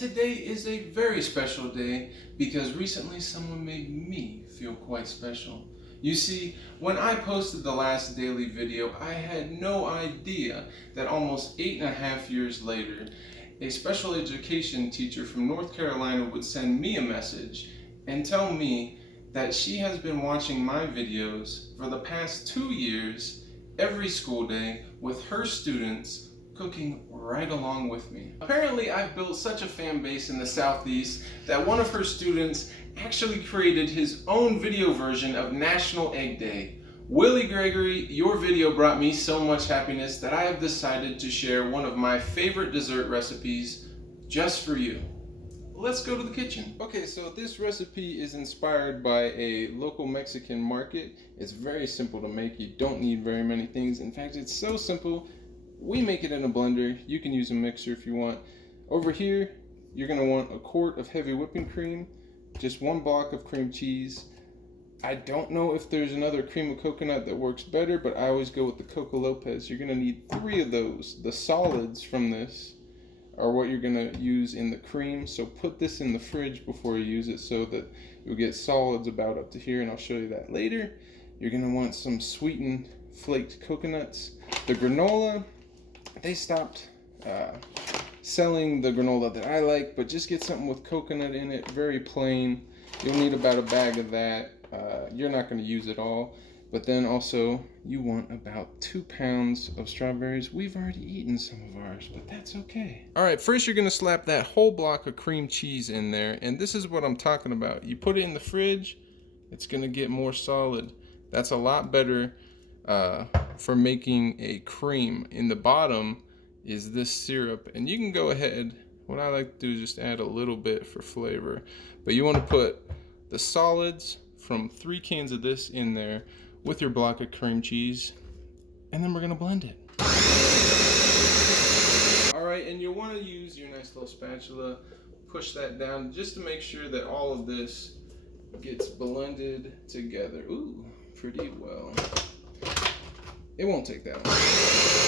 today is a very special day because recently someone made me feel quite special. You see, when I posted the last daily video, I had no idea that almost 8.5 years later, a special education teacher from North Carolina would send me a message and tell me that she has been watching my videos for the past 2 years, every school day, with her students cooking right along with me. Apparently, I've built such a fan base in the Southeast that one of her students actually created his own video version of National Egg Day. Willie Gregory, your video brought me so much happiness that I have decided to share one of my favorite dessert recipes just for you. Let's go to the kitchen. Okay, so this recipe is inspired by a local Mexican market. It's very simple to make. You don't need very many things. In fact, it's so simple. We make it in a blender. You can use a mixer if you want. Over here, you're gonna want a quart of heavy whipping cream, just 1 block of cream cheese. I don't know if there's another cream of coconut that works better, but I always go with the Coco Lopez. You're gonna need 3 of those. The solids from this are what you're gonna use in the cream. So put this in the fridge before you use it so that you'll get solids about up to here, and I'll show you that later. You're gonna want some sweetened flaked coconuts. The granola, they stopped selling the granola that I like, but just get something with coconut in it, very plain. You'll need about a bag of that. You're not going to use it all, but then also you want about 2 pounds of strawberries. We've already eaten some of ours, but that's okay. All right, first you're going to slap that whole block of cream cheese in there, and this is what I'm talking about. You put it in the fridge, it's going to get more solid. That's a lot better for making a cream. In the bottom is this syrup, and you can go ahead, what I like to do is just add a little bit for flavor, but you want to put the solids from 3 cans of this in there with your block of cream cheese, and then we're going to blend it. Alright, and you'll want to use your nice little spatula, push that down just to make sure that all of this gets blended together. Ooh, pretty well. It won't take that long.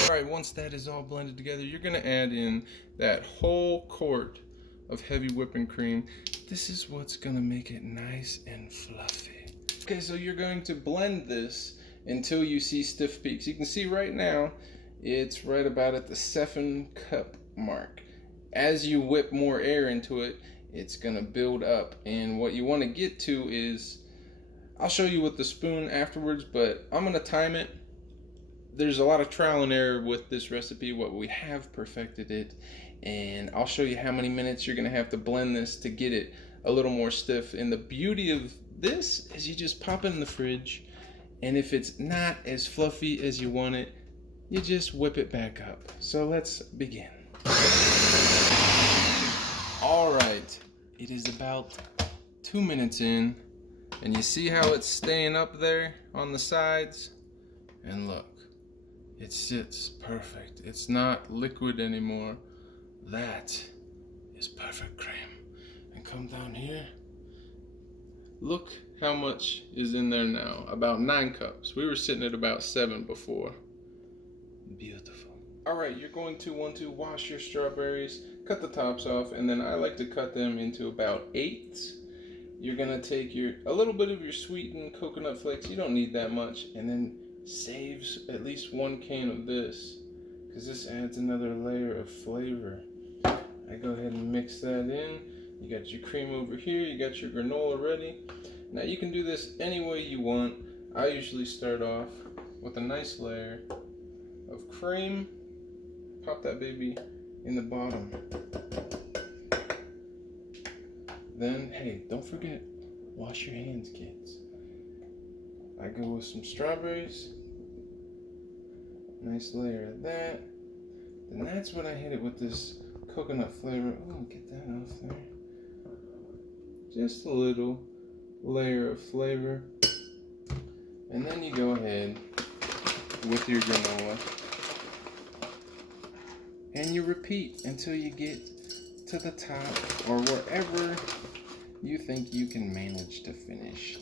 Alright, once that is all blended together, you're going to add in that whole quart of heavy whipping cream. This is what's going to make it nice and fluffy. Okay, so you're going to blend this until you see stiff peaks. You can see right now, it's right about at the 7-cup mark. As you whip more air into it, it's going to build up. And what you want to get to is, I'll show you with the spoon afterwards, but I'm going to time it. There's a lot of trial and error with this recipe, but we have perfected it, and I'll show you how many minutes you're gonna have to blend this to get it a little more stiff. And the beauty of this is you just pop it in the fridge, and if it's not as fluffy as you want it, you just whip it back up. So let's begin. All right, it is about 2 minutes in, and you see how it's staying up there on the sides? And look. It sits perfect. It's not liquid anymore. That is perfect cream. And come down here. Look how much is in there now. About 9 cups. We were sitting at about 7 before. Beautiful. Alright, you're going to want to wash your strawberries, cut the tops off, and then I like to cut them into about 8s. You're going to take a little bit of your sweetened coconut flakes. You don't need that much. And then saves at least 1 can of this, because this adds another layer of flavor. I go ahead and mix that in. You got your cream over here, you got your granola ready. Now you can do this any way you want. I usually start off with a nice layer of cream. Pop that baby in the bottom. Then, hey, don't forget, wash your hands, kids. I go with some strawberries, nice layer of that. Then that's when I hit it with this coconut flavor. Oh, get that off there. Just a little layer of flavor. And then you go ahead with your granola. And you repeat until you get to the top or wherever you think you can manage to finish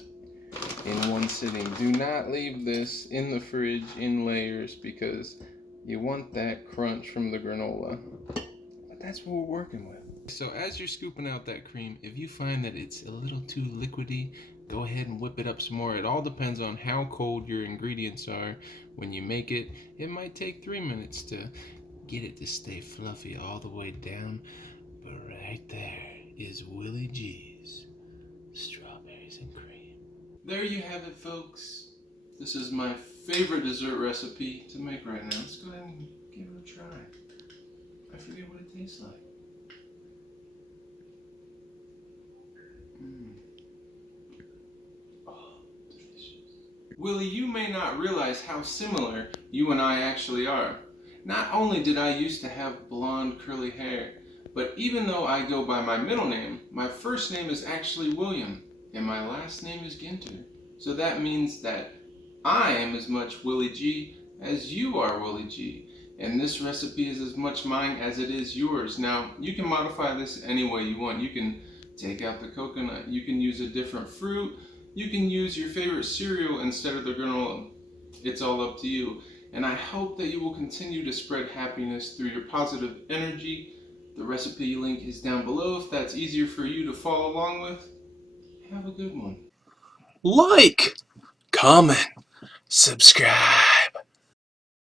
in one sitting. Do not leave this in the fridge in layers because you want that crunch from the granola. But that's what we're working with. So as you're scooping out that cream, if you find that it's a little too liquidy, go ahead and whip it up some more. It all depends on how cold your ingredients are when you make it. It might take 3 minutes to get it to stay fluffy all the way down. But right there is Willie G's strawberries and cream. There you have it, folks. This is my favorite dessert recipe to make right now. Let's go ahead and give it a try. I forget what it tastes like. Oh, delicious. Willie, you may not realize how similar you and I actually are. Not only did I used to have blonde curly hair, but even though I go by my middle name, my first name is actually William, and my last name is Ginter. So that means that I am as much Willie G as you are Willie G. And this recipe is as much mine as it is yours. Now, you can modify this any way you want. You can take out the coconut. You can use a different fruit. You can use your favorite cereal instead of the granola. It's all up to you. And I hope that you will continue to spread happiness through your positive energy. The recipe link is down below if that's easier for you to follow along with. Have a good one. Like, comment, subscribe.